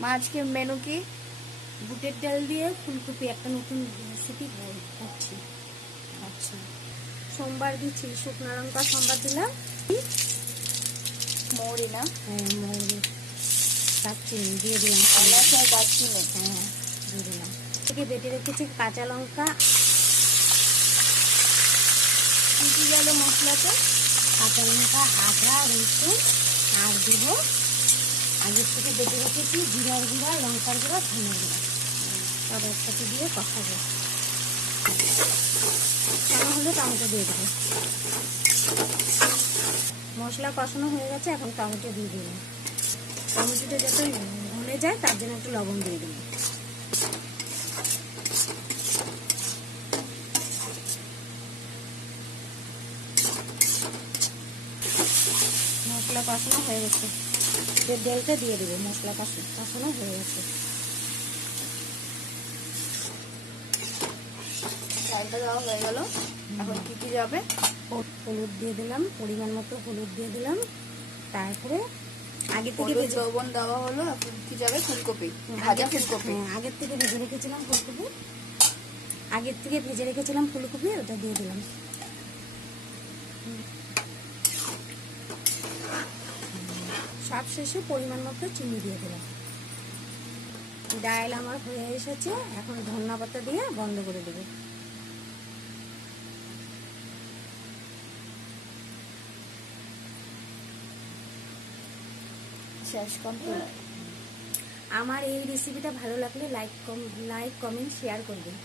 মা আজকে মেনু কি? বুটের ডাল দিয়ে ফুলকপি, একটা নতুন রেসিপি করছি। আচ্ছা, সোমবার দিচ্ছি, শুকনো লঙ্কা সোমবার দিলাম। মৌরি না? হ্যাঁ, মৌরি, দারচিনি দিয়ে দিলাম। এলাচ আর দারচিনি। হ্যাঁ, দিয়ে দিলাম। থেকে বেটে রেখেছি কাঁচা লঙ্কা, কি কি গেল মশলাতে? কাঁচা লঙ্কা, আদা, রসুন, আর দেবো আগের থেকে বেটে রেখেছি জিরার গুঁড়া, লঙ্কার গুঁড়া, ধনের গুঁড়া, সব একসাথে দিয়ে কষাবো। কষানো হলে টমেটো দিয়ে দেবো। মশলা কষানো হয়ে গেছে, এখন টমেটো দিয়ে দিলাম। টমেটোটা যাতে গলে যায় তার জন্য একটু লবণ দিয়ে দিলাম। মশলা কষানো হয়ে গেছে, ডালটা দিয়ে দেবো। মশলা কষানো হয়ে গেছে। ডালটা দেওয়া হয়ে গেল, এখন কি কি যাবে? হলুদ দিয়ে দিলাম, পরিমাণ মতো হলুদ দিয়ে দিলাম। তারপরে আগে থেকে লবণ দেওয়া হলো, এখন কি যাবে? ফুলকপি, ভাজা ফুলকপি। হ্যাঁ, আগের থেকে ভেজে রেখেছিলাম ফুলকপি, ওটা দিয়ে দিলাম। সব শেষে পরিমাণ মতো চিনি দিয়ে দিলাম। ডাল আমার হয়ে এসেছে, এখন ধনিয়া পাতা দিয়ে বন্ধ করে দেবো। শেষ কমপ্লিট। আমার এই রেসিপিটা ভালো লাগলে লাইক কমেন্ট শেয়ার করবেন।